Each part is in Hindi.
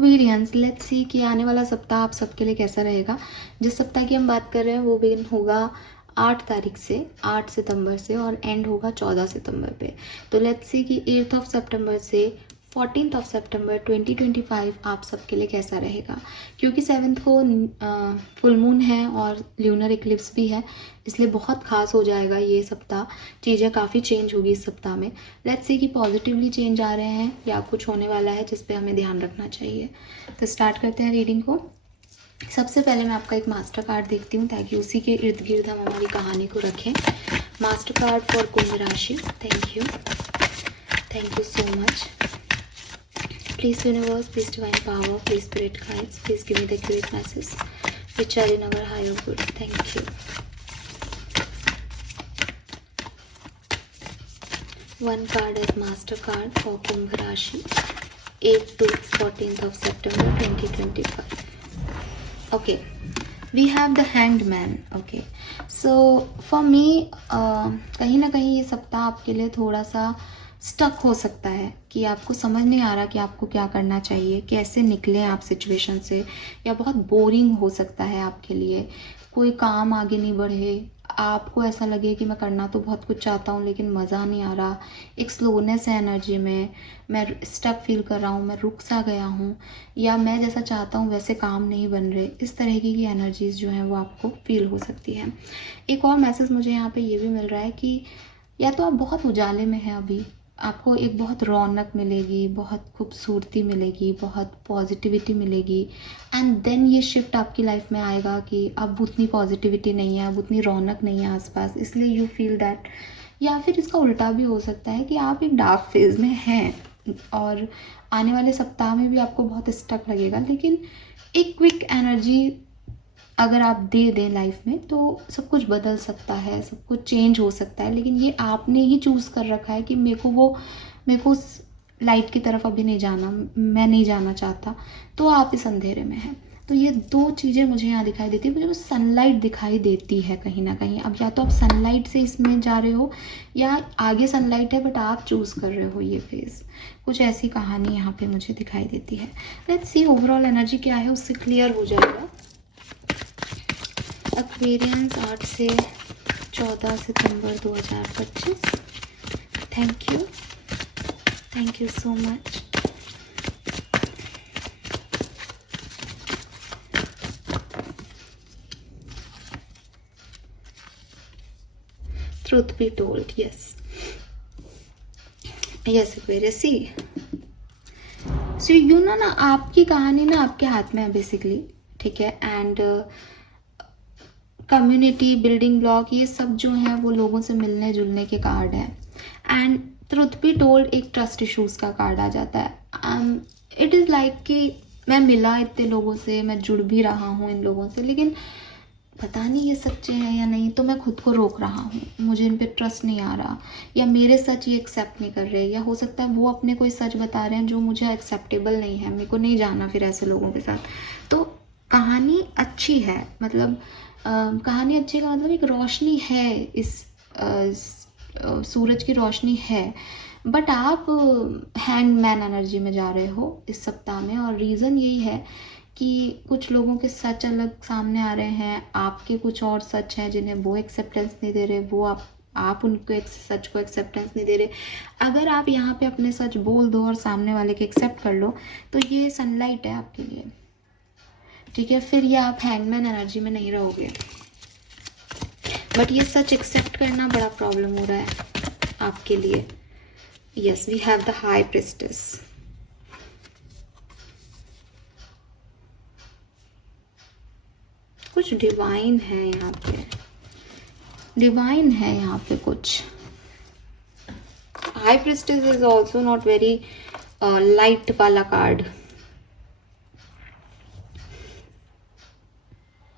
एक्वेरियंस, लेट्स सी कि आने वाला सप्ताह आप सबके लिए कैसा रहेगा। जिस सप्ताह की हम बात कर रहे हैं वो बिगिन होगा 8 तारीख से, 8 सितंबर से, और एंड होगा 14 सितंबर पे। तो लेट्स सी कि 8 ऑफ सितंबर से 14 ऑफ सितंबर 2025 आप सबके लिए कैसा रहेगा। क्योंकि 7 को फुल मून है और ल्यूनर इक्लिप्स भी है, इसलिए बहुत खास हो जाएगा ये सप्ताह। चीज़ें काफ़ी चेंज होगी इस सप्ताह में। लेट्स सी कि पॉजिटिवली चेंज आ रहे हैं या कुछ होने वाला है जिस पे हमें ध्यान रखना चाहिए। तो स्टार्ट करते हैं रीडिंग को। सबसे पहले मैं आपका एक मास्टर कार्ड देखती हूँ ताकि उसी के इर्द गिर्द हम हमारी कहानी को रखें। मास्टर कार्ड फॉर कुंभ राशि। Thank you so much. Please universe, please divine power, please spirit guides, please give me the accurate message which are in our higher good. Thank you. One card as master card for Kumbh Rashi, 8 to 14th of September 2025. Okay, we have the Hanged Man. Okay, so for me कहीं ना कहीं ये सप्ताह आपके लिए थोड़ा सा स्टक हो सकता है कि आपको समझ नहीं आ रहा कि आपको क्या करना चाहिए, कैसे निकलें आप सिचुएशन से, या बहुत बोरिंग हो सकता है आपके लिए। कोई काम आगे नहीं बढ़े, आपको ऐसा लगे कि मैं करना तो बहुत कुछ चाहता हूँ लेकिन मज़ा नहीं आ रहा, एक स्लोनेस है एनर्जी में, मैं स्टक फील कर रहा हूँ, मैं रुक सा गया हूँ, या मैं जैसा चाहता हूँ वैसे काम नहीं बन रहे। इस तरह की एनर्जीज़ जो हैं वो आपको फील हो सकती है। एक और मैसेज मुझे यहाँ पे ये भी मिल रहा है कि या तो आप बहुत उजाले में हैं अभी, आपको एक बहुत रौनक मिलेगी, बहुत खूबसूरती मिलेगी, बहुत पॉजिटिविटी मिलेगी, एंड देन ये शिफ्ट आपकी लाइफ में आएगा कि अब उतनी पॉजिटिविटी नहीं है, अब उतनी रौनक नहीं है आसपास, इसलिए यू फील दैट। या फिर इसका उल्टा भी हो सकता है कि आप एक डार्क फेज में हैं और आने वाले सप्ताह में भी आपको बहुत स्टक लगेगा, लेकिन एक क्विक एनर्जी अगर आप दे दें लाइफ में तो सब कुछ बदल सकता है, सब कुछ चेंज हो सकता है। लेकिन ये आपने ही चूज़ कर रखा है कि मेरे को उस लाइट की तरफ अभी नहीं जाना, मैं नहीं जाना चाहता, तो आप इस अंधेरे में हैं। तो ये दो चीज़ें मुझे यहाँ दिखाई देती है। मुझे सनलाइट दिखाई देती है कहीं ना कहीं। अब या तो आप सनलाइट से इसमें जा रहे हो या आगे सनलाइट है बट आप चूज़ कर रहे हो ये फेज़। कुछ ऐसी कहानी यहाँ पे मुझे दिखाई देती है। लेट्स सी ओवरऑल एनर्जी क्या है, उससे क्लियर हो जाएगा। एक्वेरियंस 8 से 14 सितंबर 2025। Thank you so much. Truth be told, yes Aquarius, see you ना आपकी कहानी ना आपके हाथ में है बेसिकली, ठीक है। एंड कम्युनिटी बिल्डिंग ब्लॉक ये सब जो है वो लोगों से मिलने जुलने के कार्ड है। एंड ट्रुथ बी टोल्ड एक ट्रस्ट इश्यूज का कार्ड आ जाता है। इट इज़ लाइक कि मैं मिला इतने लोगों से, मैं जुड़ भी रहा हूँ इन लोगों से, लेकिन पता नहीं ये सच्चे हैं या नहीं, तो मैं खुद को रोक रहा हूँ, मुझे इन पे ट्रस्ट नहीं आ रहा, या मेरे सच ये एक्सेप्ट नहीं कर रहे, या हो सकता है वो अपने कोई सच बता रहे हैं जो मुझे एक्सेप्टेबल नहीं है, मेरे को नहीं जाना फिर ऐसे लोगों के साथ। तो कहानी अच्छी है, मतलब कहानी अच्छी का मतलब एक रोशनी है, इस सूरज की रोशनी है, बट आप हैंगमैन एनर्जी में जा रहे हो इस सप्ताह में। और रीज़न यही है कि कुछ लोगों के सच अलग सामने आ रहे हैं, आपके कुछ और सच हैं जिन्हें वो एक्सेप्टेंस नहीं दे रहे, वो आप उनको सच को एक्सेप्टेंस नहीं दे रहे। अगर आप यहाँ पे अपने सच बोल दो और सामने वाले के एक्सेप्ट कर लो तो ये सनलाइट है आपके लिए, ठीक है। फिर ये आप हैंगमैन एनर्जी में नहीं रहोगे, बट ये सच एक्सेप्ट करना बड़ा प्रॉब्लम हो रहा है आपके लिए। Yes, we have the high priestess. कुछ डिवाइन है यहाँ पे, डिवाइन है यहाँ पे कुछ। High priestess is also not very light वाला कार्ड,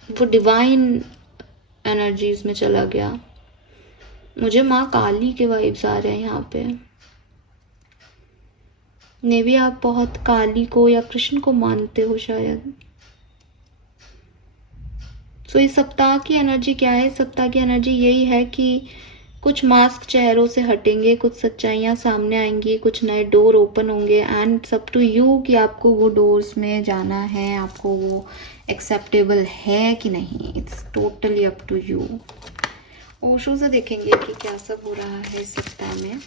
वो डिवाइन एनर्जीज में चला गया। मुझे माँ काली के वाइब्स आ रहे हैं यहाँ पे। मे भी आप बहुत काली को या कृष्ण को मानते हो शायद। तो इस सप्ताह की एनर्जी क्या है? इस सप्ताह की एनर्जी यही है कि कुछ मास्क चेहरों से हटेंगे, कुछ सच्चाइयाँ सामने आएंगी, कुछ नए डोर ओपन होंगे एंड सब टू यू कि आपको वो डोर्स में जाना है, आपको वो एक्सेप्टेबल है कि नहीं, it's totally up to you. Osho से देखेंगे कि क्या सब हो रहा है इस सप्ताह में।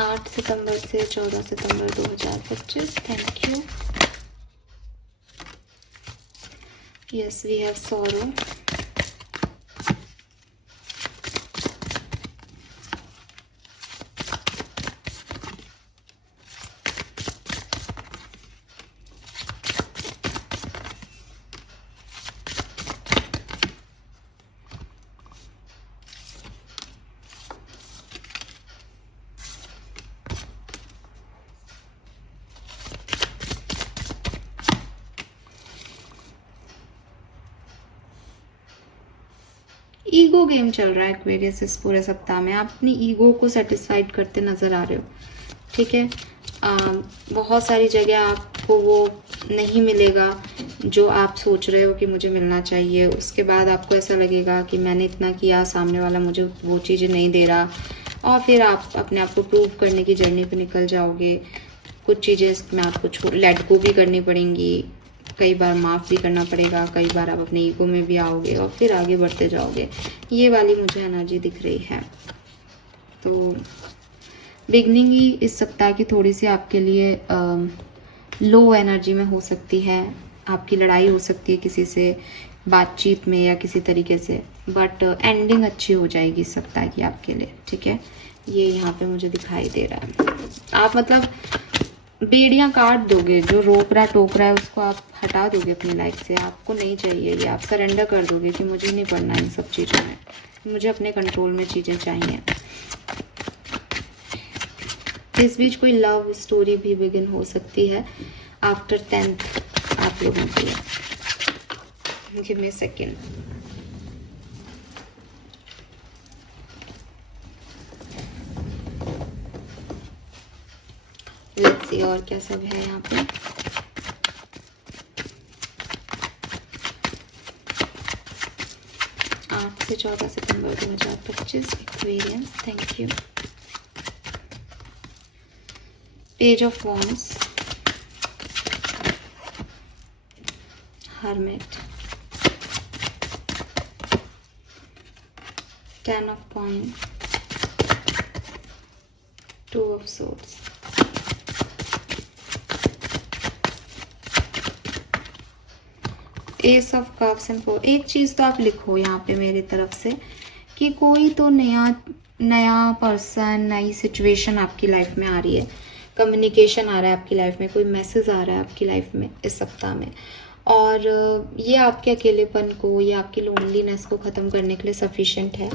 आठ सितंबर से 14 सितंबर 2025। Thank you. Yes, we have sorrow. Ego game चल रहा है एक्वेरियस इस पूरे सप्ताह में। आप अपनी ईगो को सेटिस्फाइड करते नजर आ रहे हो, ठीक है। बहुत सारी जगह आपको वो नहीं मिलेगा जो आप सोच रहे हो कि मुझे मिलना चाहिए। उसके बाद आपको ऐसा लगेगा कि मैंने इतना किया, सामने वाला मुझे वो चीज़ें नहीं दे रहा, और फिर आप अपने आप को प्रूव करने की जर्नी पे निकल जाओगे। कुछ चीज़ें इसमें आपको लेट गो भी करनी पड़ेंगी, कई बार माफ़ भी करना पड़ेगा, कई बार आप अपने ईगो में भी आओगे और फिर आगे बढ़ते जाओगे। ये वाली मुझे एनर्जी दिख रही है। तो बिगनिंग ही इस सप्ताह की थोड़ी सी आपके लिए लो एनर्जी में हो सकती है। आपकी लड़ाई हो सकती है किसी से बातचीत में या किसी तरीके से, बट एंडिंग अच्छी हो जाएगी इस सप्ताह की आपके लिए, ठीक है। ये यहाँ पे मुझे दिखाई दे रहा है। आप मतलब बेड़ियाँ काट दोगे, जो रोक रहा टोक रहा है उसको आप हटा दोगे अपनी लाइफ से। आपको नहीं चाहिए ये, आप सरेंडर कर दोगे कि मुझे नहीं पढ़ना इन सब चीज़ों में, मुझे अपने कंट्रोल में चीज़ें चाहिए। इस बीच कोई लव स्टोरी भी बिगिन हो सकती है आफ्टर 10th आप लोगों के लिए। Give me a second. Let's see और क्या सब है यहाँ पे। आठ से 14 सितंबर 2025 Aquarians. Thank you. Page of wands, hermit, 10 of coin, 2 of swords. S of cups and 4। एक चीज़ तो आप लिखो यहाँ पे मेरी तरफ से कि कोई तो नया पर्सन, नई सिचुएशन आपकी लाइफ में आ रही है। कम्युनिकेशन आ रहा है आपकी लाइफ में, कोई मैसेज आ रहा है आपकी लाइफ में इस सप्ताह में, और ये आपके अकेलेपन को या आपकी लोनलीनेस को ख़त्म करने के लिए सफिशिएंट है।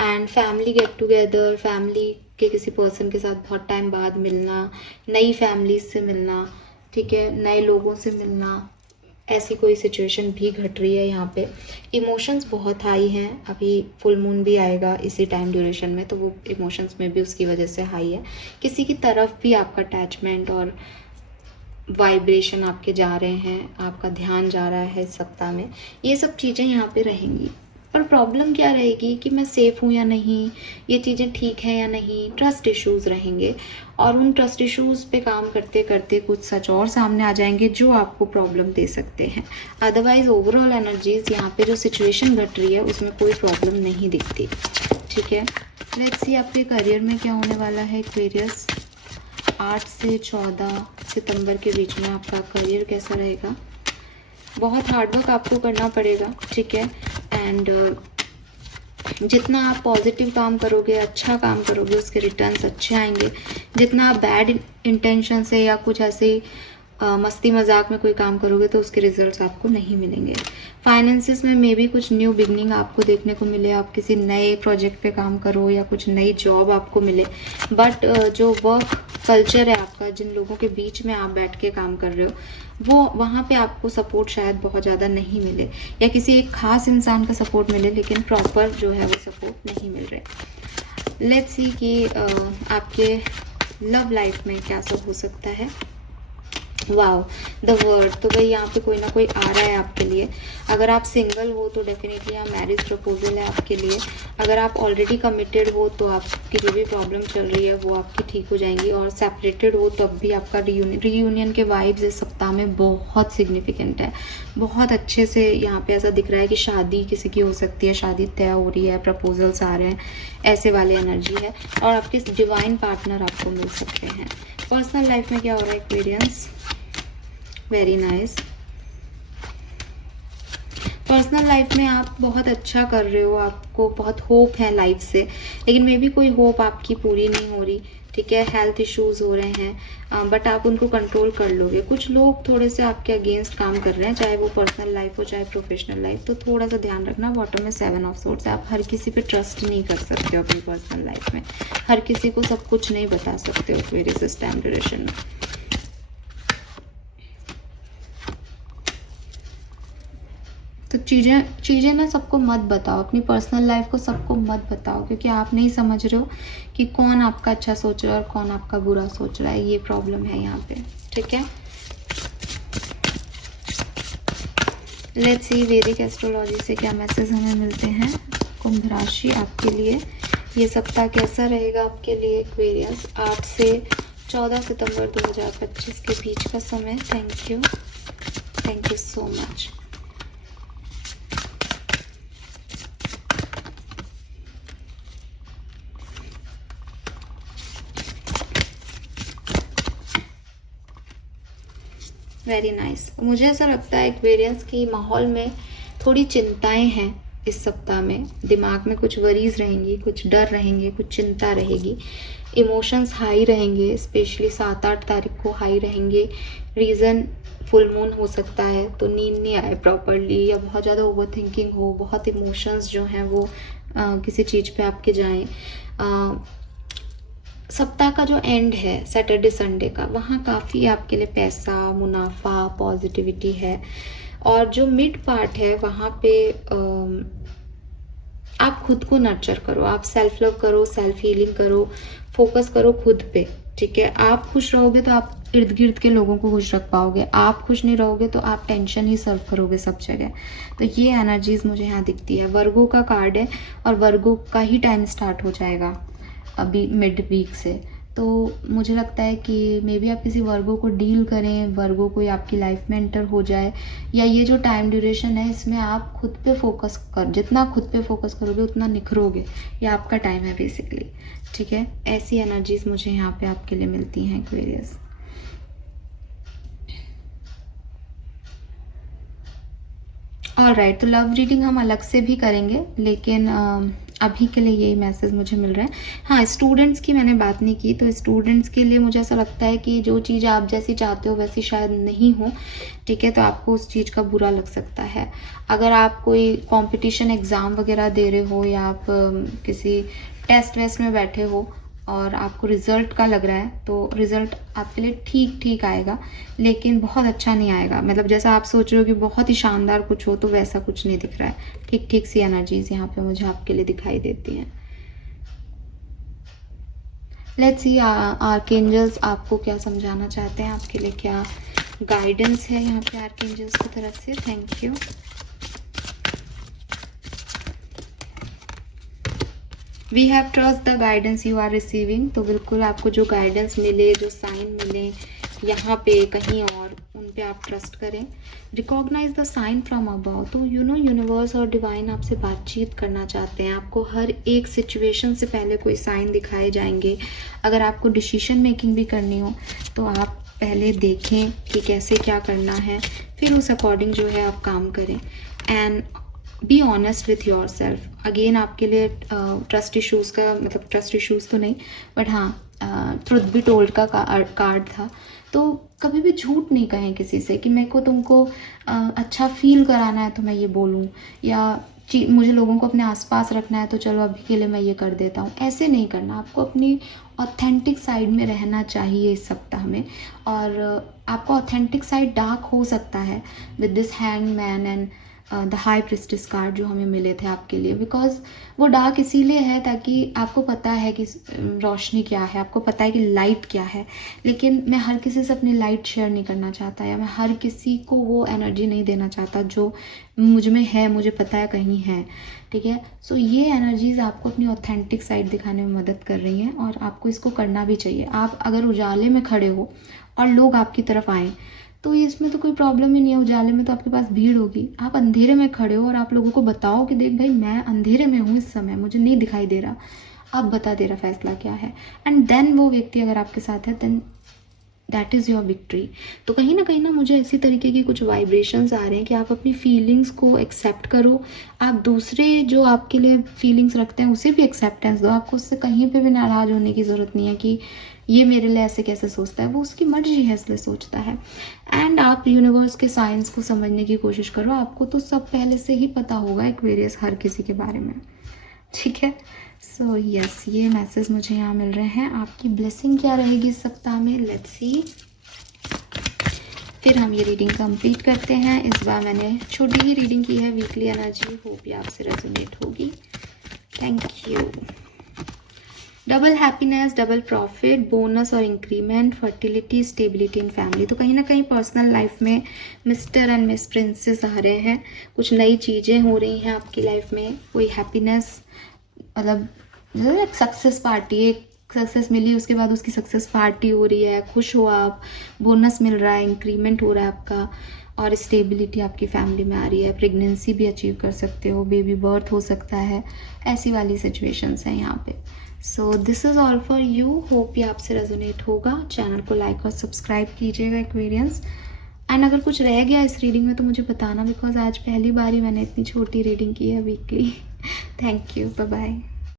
And family get together, family के किसी पर्सन के साथ बहुत टाइम बाद मिलना, नई फैमिली से मिलना, ठीक है, नए लोगों से मिलना, ऐसी कोई सिचुएशन भी घट रही है यहाँ पे। इमोशंस बहुत हाई हैं, अभी फुल मून भी आएगा इसी टाइम ड्यूरेशन में, तो वो इमोशंस में भी उसकी वजह से हाई है। किसी की तरफ भी आपका अटैचमेंट और वाइब्रेशन आपके जा रहे हैं, आपका ध्यान जा रहा है इस सप्ताह में। ये सब चीज़ें यहाँ पे रहेंगी, पर प्रॉब्लम क्या रहेगी कि मैं सेफ़ हूँ या नहीं, ये चीज़ें ठीक हैं या नहीं, ट्रस्ट इश्यूज़ रहेंगे। और उन ट्रस्ट इश्यूज़ पे काम करते करते कुछ सच और सामने आ जाएंगे जो आपको प्रॉब्लम दे सकते हैं। अदरवाइज ओवरऑल एनर्जीज यहाँ पे जो सिचुएशन घट रही है उसमें कोई प्रॉब्लम नहीं दिखती, ठीक है। लेट्स सी आपके करियर में क्या होने वाला है एक्वेरियस। 8 से 14 सितंबर के बीच में आपका करियर कैसा रहेगा। बहुत हार्डवर्क आपको करना पड़ेगा, ठीक है। एंड जितना आप पॉजिटिव काम करोगे, अच्छा काम करोगे, उसके रिटर्न्स अच्छे आएंगे। जितना आप बैड इंटेंशन से या कुछ ऐसे मस्ती मजाक में कोई काम करोगे तो उसके रिजल्ट्स आपको नहीं मिलेंगे। फाइनेंसिस में मे भी कुछ न्यू बिगनिंग आपको देखने को मिले, आप किसी नए प्रोजेक्ट पे काम करो या कुछ नई जॉब आपको मिले, बट जो वर्क कल्चर है आपका, जिन लोगों के बीच में आप बैठ के काम कर रहे हो, वो वहाँ पे आपको सपोर्ट शायद बहुत ज़्यादा नहीं मिले, या किसी एक खास इंसान का सपोर्ट मिले लेकिन प्रॉपर जो है वो सपोर्ट नहीं मिल रहे। लेट्स सी कि आपके लव लाइफ में क्या सब हो सकता है। Wow, the word. तो भाई यहाँ पे कोई ना कोई आ रहा है आपके लिए। अगर आप सिंगल हो तो डेफिनेटली यहाँ मैरिज प्रपोजल है आपके लिए। अगर आप ऑलरेडी कमिटेड हो तो आपकी जो भी प्रॉब्लम चल रही है वो आपकी ठीक हो जाएंगी, और सेपरेटेड हो तब भी आपका रीयूनियन के वाइब्स इस सप्ताह में बहुत सिग्निफिकेंट है। बहुत अच्छे से यहाँ पे ऐसा दिख रहा है कि शादी किसी की हो सकती है, शादी तय हो रही है, प्रपोजल्स आ रहे हैं, ऐसे वाले एनर्जी है। और आपके डिवाइन पार्टनर आपको मिल सकते हैं। पर्सनल लाइफ में क्या हो रहा है Aquarians? Very nice. Personal life में आप बहुत अच्छा कर रहे हो, आपको बहुत होप है लाइफ से, लेकिन मे बी कोई होप आपकी पूरी नहीं हो रही, ठीक है। हेल्थ इश्यूज हो रहे हैं, बट आप उनको कंट्रोल कर लोगे। कुछ लोग थोड़े से आपके अगेंस्ट काम कर रहे हैं, चाहे वो पर्सनल लाइफ हो चाहे प्रोफेशनल लाइफ, तो थोड़ा सा ध्यान रखना। बॉटम में 7 ऑफ सोर्ड्स है। आप हर किसी पे ट्रस्ट नहीं कर सकते हो अपनी पर्सनल लाइफ में, हर किसी को सब कुछ नहीं बता सकते हो एक्वेरियस इस टाइम ड्यूरेशन में। तो चीज़ें ना सबको मत बताओ, अपनी पर्सनल लाइफ को सबको मत बताओ, क्योंकि आप नहीं समझ रहे हो कि कौन आपका अच्छा सोच रहा है और कौन आपका बुरा सोच रहा है। ये प्रॉब्लम है यहाँ पे, ठीक है। लेट्स सी वैदिक एस्ट्रोलॉजी से क्या मैसेज हमें मिलते हैं। कुंभ राशि आपके लिए ये सप्ताह कैसा रहेगा आपके लिए एक्वेरियस? 8 से 14 सितंबर 2025 के बीच का समय। Thank you so much. Very nice. मुझे ऐसा लगता है एक्वेरियंस की माहौल में थोड़ी चिंताएं हैं इस सप्ताह में। दिमाग में कुछ वरीज रहेंगी, कुछ डर रहेंगे, कुछ चिंता रहेगी। इमोशंस हाई रहेंगे, स्पेशली 7-8 तारीख को हाई रहेंगे। रीज़न फुल मून हो सकता है, तो नींद नहीं आए प्रॉपरली, या बहुत ज़्यादा ओवर थिंकिंग हो, बहुत इमोशंस जो हैं वो किसी चीज़ पे आपके जाएं। सप्ताह का जो एंड है सैटरडे संडे का, वहाँ काफ़ी आपके लिए पैसा, मुनाफा, पॉजिटिविटी है। और जो मिड पार्ट है वहाँ पे आप खुद को नर्चर करो, आप सेल्फ लव करो, सेल्फ हीलिंग करो, फोकस करो खुद पे, ठीक है। आप खुश रहोगे तो आप इर्द गिर्द के लोगों को खुश रख पाओगे। आप खुश नहीं रहोगे तो आप टेंशन ही सर्व करोगे सब जगह। तो ये एनर्जीज मुझे यहाँ दिखती है। वर्गो का कार्ड है और वर्गो का ही टाइम स्टार्ट हो जाएगा अभी मिड वीक से। तो मुझे लगता है कि मे बी आप किसी वर्गो को डील करें, वर्गो कोई आपकी लाइफ में एंटर हो जाए, या ये जो टाइम ड्यूरेशन है इसमें आप खुद पे फोकस जितना खुद पे फोकस करोगे उतना निखरोगे। ये आपका टाइम है बेसिकली, ठीक है। ऐसी एनर्जीज मुझे यहाँ पे आपके लिए मिलती हैं एक्वेरियस। ऑलराइट, तो लव रीडिंग हम अलग से भी करेंगे, लेकिन अभी के लिए यही मैसेज मुझे मिल रहा है। हाँ, स्टूडेंट्स की मैंने बात नहीं की, तो स्टूडेंट्स के लिए मुझे ऐसा लगता है कि जो चीज़ आप जैसी चाहते हो वैसी शायद नहीं हो, ठीक है। तो आपको उस चीज़ का बुरा लग सकता है। अगर आप कोई कंपटीशन एग्ज़ाम वगैरह दे रहे हो, या आप किसी टेस्ट वेस्ट में बैठे हो और आपको रिज़ल्ट का लग रहा है, तो रिज़ल्ट आपके लिए ठीक ठीक आएगा, लेकिन बहुत अच्छा नहीं आएगा। मतलब जैसा आप सोच रहे हो कि बहुत ही शानदार कुछ हो, तो वैसा कुछ नहीं दिख रहा है। ठीक ठीक सी एनर्जीज यहाँ पे मुझे आपके लिए दिखाई देती हैं। लेट्स सी आर्कएंजल्स आपको क्या समझाना चाहते हैं, आपके लिए क्या गाइडेंस है यहाँ पे आर्कएंजल्स की तरफ से। Thank you. We have trust the guidance you are receiving. तो बिल्कुल आपको जो गाइडेंस मिले, जो साइन मिले यहाँ पे कहीं और, उन पे आप ट्रस्ट करें। Recognise the sign from above. तो यूनिवर्स और डिवाइन आपसे बातचीत करना चाहते हैं। आपको हर एक सिचुएशन से पहले कोई साइन दिखाए जाएंगे। अगर आपको डिसीजन मेकिंग भी करनी हो तो आप पहले देखें कि कैसे क्या करना है, फिर उस अकॉर्डिंग जो है आप काम करें। And be honest with your self. Again आपके लिए ट्रस्ट इशूज़ का, मतलब ट्रस्ट इशूज़ तो नहीं, बट हाँ ट्रुथ बी टोल्ड का कार्ड था। तो कभी भी झूठ नहीं कहें किसी से कि मेरे को तुमको अच्छा फील कराना है तो मैं ये बोलूँ, या मुझे लोगों को अपने आसपास रखना है तो चलो अभी के लिए मैं ये कर देता हूँ। ऐसे नहीं करना। आपको अपनी ऑथेंटिक साइड में रहना चाहिए इस सप्ताह में। और आपका ऑथेंटिक साइड डार्क हो सकता है with this hangman and the high priestess card जो हमें मिले थे आपके लिए, बिकॉज वो डार्क इसीलिए है ताकि आपको पता है कि रोशनी क्या है, आपको पता है कि लाइट क्या है, लेकिन मैं हर किसी से अपनी लाइट शेयर नहीं करना चाहता, या मैं हर किसी को वो एनर्जी नहीं देना चाहता जो मुझ में है, मुझे पता है कहीं है, ठीक है। सो ये एनर्जीज आपको अपनी ऑथेंटिक साइड दिखाने में मदद कर रही हैं और आपको इसको करना भी चाहिए। आप अगर उजाले में खड़े हो और लोग आपकी तरफ आएँ तो इसमें तो कोई प्रॉब्लम ही नहीं है, उजाले में तो आपके पास भीड़ होगी। आप अंधेरे में खड़े हो और आप लोगों को बताओ कि देख भाई मैं अंधेरे में हूँ, इस समय मुझे नहीं दिखाई दे रहा, अब बता दे रहा फैसला क्या है, एंड देन वो व्यक्ति अगर आपके साथ है then that is your victory. तो कहीं ना मुझे इसी तरीके की कुछ वाइब्रेशंस आ रहे हैं कि आप अपनी फीलिंग्स को एक्सेप्ट करो, आप दूसरे जो आपके लिए फीलिंग्स रखते हैं उसे भी एक्सेप्टेंस दो। आपको उससे कहीं पे भी नाराज़ होने की ज़रूरत नहीं है कि ये मेरे लिए ऐसे कैसे सोचता है, वो उसकी मर्जी है इसलिए सोचता है। एंड आप यूनिवर्स के साइंस को समझने की कोशिश करो, आपको तो सब पहले से ही पता होगा एक्वेरियस हर किसी के बारे में, ठीक है। सो यस, ये मैसेज मुझे यहाँ मिल रहे हैं। आपकी ब्लेसिंग क्या रहेगी इस सप्ताह में, लेट्स सी। फिर हम ये रीडिंग कंप्लीट करते हैं। इस बार मैंने छोटी ही रीडिंग की है, वीकली एनर्जी, होप ये आपसे रेजोनेट होगी। Thank you. Double happiness, double profit, bonus और increment, fertility, stability in family. तो कहीं ना कहीं पर्सनल लाइफ में मिस्टर एंड मिस प्रिंसेस आ रहे हैं, कुछ नई चीज़ें हो रही हैं आपकी लाइफ में, कोई हैप्पीनेस, मतलब एक सक्सेस पार्टी, एक सक्सेस मिली उसके बाद उसकी सक्सेस पार्टी हो रही है, खुश हो आप, बोनस मिल रहा है, इंक्रीमेंट हो रहा है आपका, और स्टेबिलिटी आपकी फैमिली में आ रही है। प्रेगनेंसी भी अचीव कर सकते हो, बेबी बर्थ हो सकता है, ऐसी वाली सिचुएशंस हैं यहाँ पे। So this is all for you, hope ये आपसे रेजोनेट होगा। चैनल को लाइक और सब्सक्राइब कीजिएगा एक्वेरियंस। एंड अगर कुछ रह गया इस रीडिंग में तो मुझे बताना, बिकॉज आज पहली बार ही मैंने इतनी छोटी रीडिंग की है weekly. Thank you, bye bye.